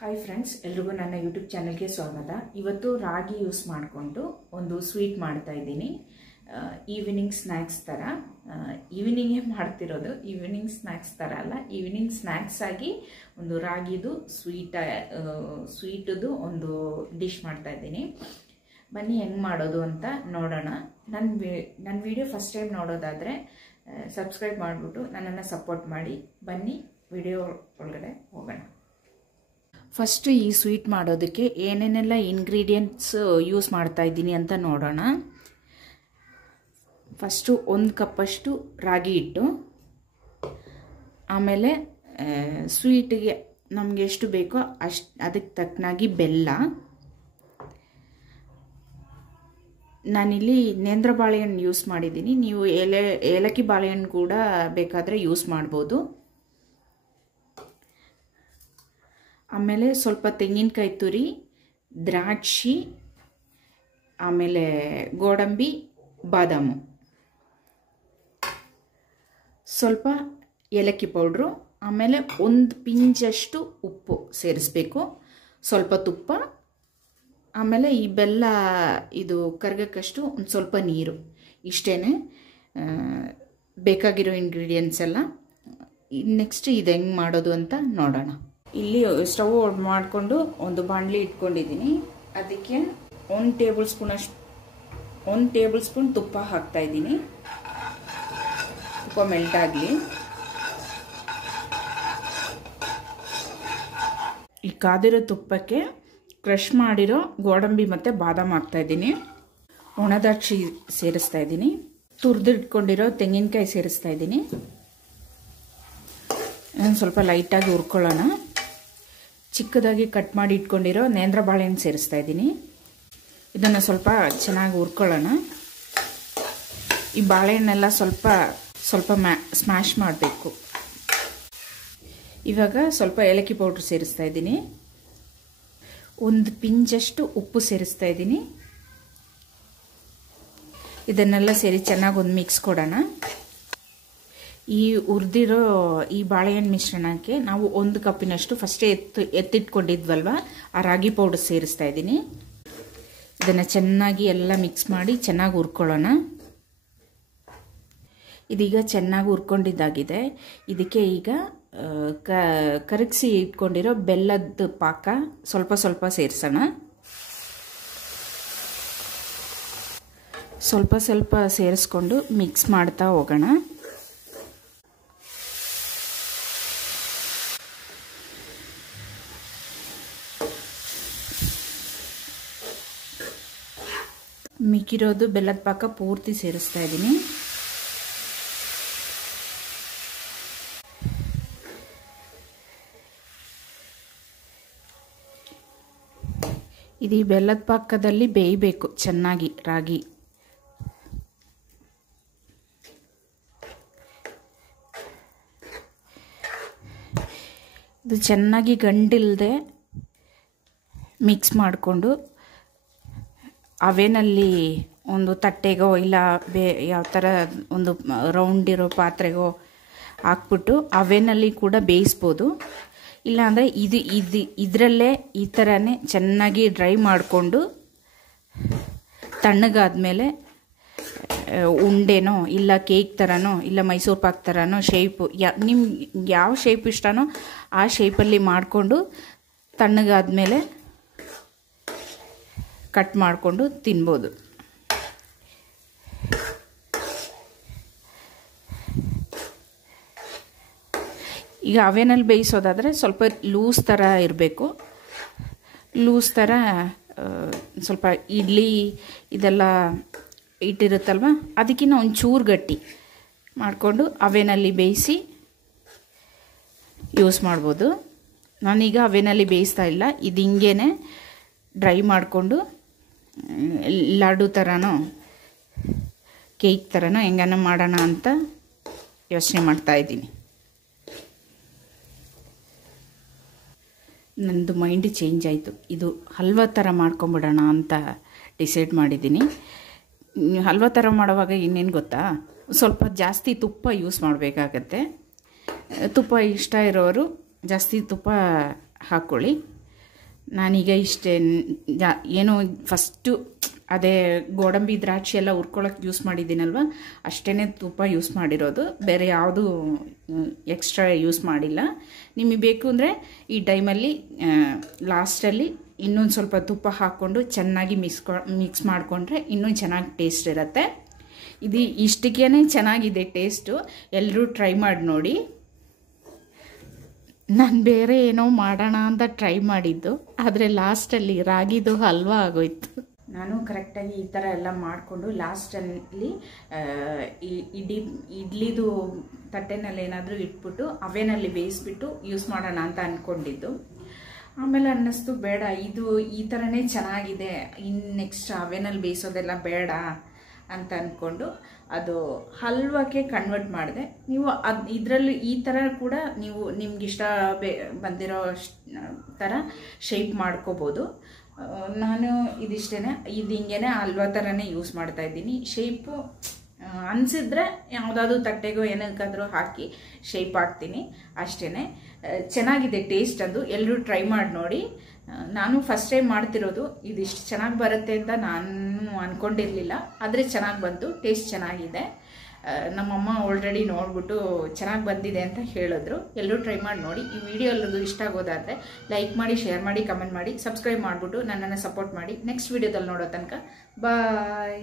Hi friends, ಎಲ್ರಿಗೂ ನನ್ನ YouTube ಚಾನಲ್ಗೆ ಸ್ವಾಗತ. ಇವತ್ತು ರಾಗಿ ಯೂಸ್ ಮಾಡಿಕೊಂಡು ಒಂದು ಸ್ವೀಟ್ ಮಾಡ್ತಾ ಇದ್ದೀನಿ. ಈವ್ನಿಂಗ್ ಸ್ನ್ಯಾಕ್ಸ್ ಥರ, ಈವ್ನಿಂಗೇ ಮಾಡ್ತಿರೋದು. ಈವ್ನಿಂಗ್ ಸ್ನ್ಯಾಕ್ಸ್ ಥರ ಅಲ್ಲ, ಈವ್ನಿಂಗ್ ಸ್ನ್ಯಾಕ್ಸ್ ಆಗಿ ಒಂದು ರಾಗಿದು ಸ್ವೀಟದು ಒಂದು ಡಿಶ್ ಮಾಡ್ತಾ ಇದ್ದೀನಿ. ಬನ್ನಿ ಹೆಂಗೆ ಮಾಡೋದು ಅಂತ ನೋಡೋಣ. ನನ್ನ ವಿಡಿಯೋ ಫಸ್ಟ್ ಟೈಮ್ ನೋಡೋದಾದರೆ ಸಬ್ಸ್ಕ್ರೈಬ್ ಮಾಡಿಬಿಟ್ಟು ನನ್ನನ್ನು ಸಪೋರ್ಟ್ ಮಾಡಿ. ಬನ್ನಿ ವಿಡಿಯೋ ಒಳಗಡೆ ಹೋಗೋಣ. ಫಸ್ಟ್ ಈ ಸ್ವೀಟ್ ಮಾಡೋದಕ್ಕೆ ಏನೇನೆಲ್ಲ ಇಂಗ್ರೀಡಿಯೆಂಟ್ಸ್ ಯೂಸ್ ಮಾಡ್ತಾ ಇದ್ದೀನಿ ಅಂತ ನೋಡೋಣ. ಫಸ್ಟು 1 ಕಪ್ಪಷ್ಟು ರಾಗಿ ಹಿಟ್ಟು, ಆಮೇಲೆ ಸ್ವೀಟಿಗೆ ನಮಗೆ ಎಷ್ಟು ಬೇಕೋ ಅದಕ್ಕೆ ತಕ್ಕನಾಗಿ ಬೆಲ್ಲ. ನಾನಿಲ್ಲಿ ನೇಂದ್ರ ಬಾಳೆಹಣ್ಣು ಯೂಸ್ ಮಾಡಿದ್ದೀನಿ. ನೀವು ಏಲಕ್ಕಿ ಬಾಳೆಹಣ್ಣು ಕೂಡ ಬೇಕಾದರೆ ಯೂಸ್ ಮಾಡ್ಬೋದು. ಆಮೇಲೆ ಸ್ವಲ್ಪ ತೆಂಗಿನಕಾಯಿ ತುರಿ, ದ್ರಾಕ್ಷಿ, ಆಮೇಲೆ ಗೋಡಂಬಿ, ಬಾದಾಮು, ಸ್ವಲ್ಪ ಏಲಕ್ಕಿ ಪೌಡ್ರು, ಆಮೇಲೆ 1 ಪಿಂಚಷ್ಟು ಉಪ್ಪು ಸೇರಿಸ್ಬೇಕು, ಸ್ವಲ್ಪ ತುಪ್ಪ, ಆಮೇಲೆ ಈ ಬೆಲ್ಲ ಇದು ಕರಗಕ್ಕಷ್ಟು ಒಂದು ಸ್ವಲ್ಪ ನೀರು. ಇಷ್ಟೇ ಬೇಕಾಗಿರೋ ಇಂಗ್ರೀಡಿಯೆಂಟ್ಸ್ ಎಲ್ಲ. ನೆಕ್ಸ್ಟ್ ಇದು ಹೆಂಗೆ ಮಾಡೋದು ಅಂತ ನೋಡೋಣ. ಇಲ್ಲಿ ಸ್ಟವ್ ಆನ್ ಮಾಡಿಕೊಂಡು ಒಂದು ಬಾಣಲಿ ಇಟ್ಕೊಂಡಿದ್ದೀನಿ. ಅದಕ್ಕೆ 1 ಟೇಬಲ್ ಸ್ಪೂನ್ ತುಪ್ಪ ಹಾಕ್ತಾ ಇದ್ದೀನಿ. ತುಪ್ಪ ಮೆಲ್ಟ್ ಆಗಲಿ. ಈ ಕಾದಿರೋ ತುಪ್ಪಕ್ಕೆ ಕ್ರಷ್ ಮಾಡಿರೋ ಗೋಡಂಬಿ ಮತ್ತು ಬಾದಾಮ್ ಹಾಕ್ತಾ ಇದ್ದೀನಿ. ಒಣದ್ರಾಕ್ಷಿ ಸೇರಿಸ್ತಾ ಇದ್ದೀನಿ. ತುರಿದಿಟ್ಕೊಂಡಿರೋ ತೆಂಗಿನಕಾಯಿ ಸೇರಿಸ್ತಾ ಇದ್ದೀನಿ. ಸ್ವಲ್ಪ ಲೈಟಾಗಿ ಹುರ್ಕೊಳ್ಳೋಣ. ಚಿಕ್ಕದಾಗಿ ಕಟ್ ಮಾಡಿ ಇಟ್ಕೊಂಡಿರೋ ನೇಂದ್ರ ಬಾಳೆಹಣ್ಣು ಸೇರಿಸ್ತಾ ಇದ್ದೀನಿ. ಇದನ್ನು ಸ್ವಲ್ಪ ಚೆನ್ನಾಗಿ ಹುರ್ಕೊಳ್ಳೋಣ. ಈ ಬಾಳೆಹಣ್ಣೆಲ್ಲ ಸ್ವಲ್ಪ ಸ್ಮ್ಯಾಶ್ ಮಾಡಬೇಕು. ಇವಾಗ ಸ್ವಲ್ಪ ಏಲಕ್ಕಿ ಪೌಡ್ರ್ ಸೇರಿಸ್ತಾ ಇದ್ದೀನಿ. 1 ಪಿಂಚಷ್ಟು ಉಪ್ಪು ಸೇರಿಸ್ತಾ ಇದ್ದೀನಿ. ಇದನ್ನೆಲ್ಲ ಸೇರಿ ಚೆನ್ನಾಗಿ ಒಂದು ಮಿಕ್ಸ್ ಕೊಡೋಣ. ಈ ಹುರಿದಿರೋ ಈ ಬಾಳೆಹಣ್ಣು ಮಿಶ್ರಣಕ್ಕೆ ನಾವು 1 ಕಪ್ಪಿನಷ್ಟು ಫಸ್ಟೇ ಎತ್ತಿಟ್ಕೊಂಡಿದ್ವಲ್ವ ಆ ರಾಗಿ ಪೌಡರ್ ಸೇರಿಸ್ತಾ ಇದ್ದೀನಿ. ಇದನ್ನು ಚೆನ್ನಾಗಿ ಎಲ್ಲ ಮಿಕ್ಸ್ ಮಾಡಿ ಚೆನ್ನಾಗಿ ಹುರ್ಕೊಳ್ಳೋಣ. ಇದೀಗ ಚೆನ್ನಾಗಿ ಹುರ್ಕೊಂಡಿದ್ದಾಗಿದೆ. ಇದಕ್ಕೆ ಈಗ ಕರಗಿಸಿ ಇಟ್ಕೊಂಡಿರೋ ಬೆಲ್ಲದ ಪಾಕ ಸ್ವಲ್ಪ ಸೇರಿಸೋಣ. ಸ್ವಲ್ಪ ಸೇರಿಸ್ಕೊಂಡು ಮಿಕ್ಸ್ ಮಾಡ್ತಾ ಹೋಗೋಣ. ಮಿಕ್ಕಿರೋದು ಬೆಲ್ಲದ ಪಾಕ ಪೂರ್ತಿ ಸೇರಿಸ್ತಾ ಇದ್ದೀನಿ. ಇದು ಬೆಲ್ಲದ ಪಾಕದಲ್ಲಿ ಬೇಯಬೇಕು ಚೆನ್ನಾಗಿ ರಾಗಿ. ಇದು ಚೆನ್ನಾಗಿ ಗಂಟಿಲ್ಲದೆ ಮಿಕ್ಸ್ ಮಾಡಿಕೊಂಡು ಅವೇನಲ್ಲಿ ಒಂದು ತಟ್ಟೆಗೋ ಇಲ್ಲ ಯಾವ ಥರ ಒಂದು ರೌಂಡ್ ಇರೋ ಪಾತ್ರೆಗೋ ಹಾಕ್ಬಿಟ್ಟು ಅವೇನಲ್ಲಿ ಕೂಡ ಬೇಯಿಸ್ಬೋದು. ಇಲ್ಲಾಂದರೆ ಇದರಲ್ಲೇ ಈ ಥರನೇ ಚೆನ್ನಾಗಿ ಡ್ರೈ ಮಾಡಿಕೊಂಡು ತಣ್ಣಗಾದ್ಮೇಲೆ ಉಂಡೆನೋ ಇಲ್ಲ ಕೇಕ್ ಥರನೋ ಇಲ್ಲ ಮೈಸೂರು ಪಾಕ್ ಥರನೋ ಶೇಪು ನಿಮ್ಗೆ ಯಾವ ಶೇಪ್ ಇಷ್ಟನೋ ಆ ಶೇಪಲ್ಲಿ ಮಾಡಿಕೊಂಡು ತಣ್ಣಗಾದ್ಮೇಲೆ ಕಟ್ ಮಾಡಿಕೊಂಡು ತಿನ್ಬೋದು. ಈಗ ಅವೇನಲ್ಲಿ ಬೇಯಿಸೋದಾದರೆ ಸ್ವಲ್ಪ ಲೂಸ್ ಥರ ಇರಬೇಕು. ಲೂಸ್ ಥರ ಸ್ವಲ್ಪ ಇಡ್ಲಿ ಇದೆಲ್ಲ ಇಟ್ಟಿರುತ್ತಲ್ವ ಅದಕ್ಕಿಂತ ಒಂಚೂರು ಗಟ್ಟಿ ಮಾಡಿಕೊಂಡು ಅವೇನಲ್ಲಿ ಬೇಯಿಸಿ ಯೂಸ್ ಮಾಡ್ಬೋದು. ನಾನೀಗ ಅವೇನಲ್ಲಿ ಬೇಯಿಸ್ತಾ ಇಲ್ಲ. ಇದು ಹಿಂಗೇ ಡ್ರೈ ಮಾಡಿಕೊಂಡು ಲಾಡು ಥರನೋ ಕೇಕ್ ಥರನೋ ಹೆಂಗನ ಮಾಡೋಣ ಅಂತ ಯೋಚನೆ ಮಾಡ್ತಾಯಿದ್ದೀನಿ. ನನ್ನದು ಮೈಂಡ್ ಚೇಂಜ್ ಆಯಿತು. ಇದು ಹಲ್ವಾ ಥರ ಮಾಡ್ಕೊಂಬಿಡೋಣ ಅಂತ ಡಿಸೈಡ್ ಮಾಡಿದ್ದೀನಿ. ಹಲ್ವಾ ಥರ ಮಾಡುವಾಗ ಇನ್ನೇನು ಗೊತ್ತಾ, ಸ್ವಲ್ಪ ಜಾಸ್ತಿ ತುಪ್ಪ ಯೂಸ್ ಮಾಡಬೇಕಾಗತ್ತೆ. ತುಪ್ಪ ಇಷ್ಟ ಇರೋರು ಜಾಸ್ತಿ ತುಪ್ಪ ಹಾಕ್ಕೊಳ್ಳಿ. ನಾನೀಗ ಇಷ್ಟೇ ಏನು ಫಸ್ಟು ಅದೇ ಗೋಡಂಬಿ ದ್ರಾಕ್ಷಿ ಎಲ್ಲ ಹುರ್ಕೊಳ್ಳೋಕೆ ಯೂಸ್ ಮಾಡಿದ್ದೀನಲ್ವ, ಅಷ್ಟೇ ತುಪ್ಪ ಯೂಸ್ ಮಾಡಿರೋದು, ಬೇರೆ ಯಾವುದು ಎಕ್ಸ್ಟ್ರಾ ಯೂಸ್ ಮಾಡಿಲ್ಲ. ನಿಮಗೆ ಬೇಕು ಅಂದರೆ ಈ ಟೈಮಲ್ಲಿ ಲಾಸ್ಟಲ್ಲಿ ಇನ್ನೊಂದು ಸ್ವಲ್ಪ ತುಪ್ಪ ಹಾಕ್ಕೊಂಡು ಚೆನ್ನಾಗಿ ಮಿಕ್ಸ್ ಮಾಡಿಕೊಂಡ್ರೆ ಇನ್ನೂ ಚೆನ್ನಾಗಿ ಟೇಸ್ಟ್ ಇರುತ್ತೆ. ಇದು ಇಷ್ಟಕ್ಕೇ ಚೆನ್ನಾಗಿದೆ ಟೇಸ್ಟು, ಎಲ್ಲರೂ ಟ್ರೈ ಮಾಡಿ ನೋಡಿ. ನಾನು ಬೇರೆ ಏನೋ ಮಾಡೋಣ ಅಂತ ಟ್ರೈ ಮಾಡಿದ್ದು, ಆದರೆ ಲಾಸ್ಟಲ್ಲಿ ರಾಗಿದು ಹಲ್ವಾ ಆಗೋಯ್ತು. ನಾನು ಕರೆಕ್ಟಾಗಿ ಈ ಥರ ಎಲ್ಲ ಮಾಡಿಕೊಂಡು ಲಾಸ್ಟಲ್ಲಿ ಇಡ್ಲಿದು ತಟ್ಟೆನಲ್ಲಿ ಏನಾದರೂ ಇಟ್ಬಿಟ್ಟು ಅವೇನಲ್ಲಿ ಬೇಯಿಸ್ಬಿಟ್ಟು ಯೂಸ್ ಮಾಡೋಣ ಅಂತ ಅಂದ್ಕೊಂಡಿದ್ದು. ಆಮೇಲೆ ಅನ್ನಿಸ್ತು ಬೇಡ, ಇದು ಈ ಥರನೇ ಚೆನ್ನಾಗಿದೆ, ಇನ್ನು ನೆಕ್ಸ್ಟ್ ಅವೇನಲ್ಲಿ ಬೇಯಿಸೋದೆಲ್ಲ ಬೇಡ ಅಂತ ಅಂದ್ಕೊಂಡು ಅದು ಹಲ್ವಕ್ಕೆ ಕನ್ವರ್ಟ್ ಮಾಡಿದೆ. ನೀವು ಇದರಲ್ಲಿ ಈ ಥರ ಕೂಡ ನೀವು ನಿಮ್ಗಿಷ್ಟ ಬಂದಿರೋ ಥರ ಶೇಪ್ ಮಾಡ್ಕೋಬೋದು. ನಾನು ಇದಿಷ್ಟೇ, ಇದು ಹಿಂಗೇನೆ ಹಲ್ವಾ ಥರನೇ ಯೂಸ್ ಮಾಡ್ತಾಯಿದ್ದೀನಿ. ಶೇಪು ಅನಿಸಿದ್ರೆ ಯಾವುದಾದ್ರೂ ತಟ್ಟೆಗೋ ಏನಕ್ಕಾದರೂ ಹಾಕಿ ಶೇಪ್ ಹಾಕ್ತೀನಿ ಅಷ್ಟೇ. ಚೆನ್ನಾಗಿದೆ ಟೇಸ್ಟ್, ಅದು ಎಲ್ಲರೂ ಟ್ರೈ ಮಾಡಿ ನೋಡಿ. ನಾನು ಫಸ್ಟ್ ಟೈಮ್ ಮಾಡ್ತಿರೋದು, ಇದಿಷ್ಟು ಚೆನ್ನಾಗಿ ಬರುತ್ತೆ ಅಂತ ನಾನು ಅಂದ್ಕೊಂಡಿರಲಿಲ್ಲ, ಆದರೆ ಚೆನ್ನಾಗಿ ಬಂತು, ಟೇಸ್ಟ್ ಚೆನ್ನಾಗಿದೆ. ನಮ್ಮಮ್ಮ ಆಲ್ರೆಡಿ ನೋಡಿಬಿಟ್ಟು ಚೆನ್ನಾಗಿ ಬಂದಿದೆ ಅಂತ ಹೇಳಿದ್ರು. ಎಲ್ಲರೂ ಟ್ರೈ ಮಾಡಿ ನೋಡಿ. ಈ ವಿಡಿಯೋ ಎಲ್ಲರಿಗೂ ಇಷ್ಟ ಆಗೋದಾದರೆ ಲೈಕ್ ಮಾಡಿ, ಶೇರ್ ಮಾಡಿ, ಕಮೆಂಟ್ ಮಾಡಿ, ಸಬ್ಸ್ಕ್ರೈಬ್ ಮಾಡಿಬಿಟ್ಟು ನನ್ನನ್ನು ಸಪೋರ್ಟ್ ಮಾಡಿ. ನೆಕ್ಸ್ಟ್ ವಿಡಿಯೋದಲ್ಲಿ ನೋಡೋ ತನಕ ಬಾಯ್.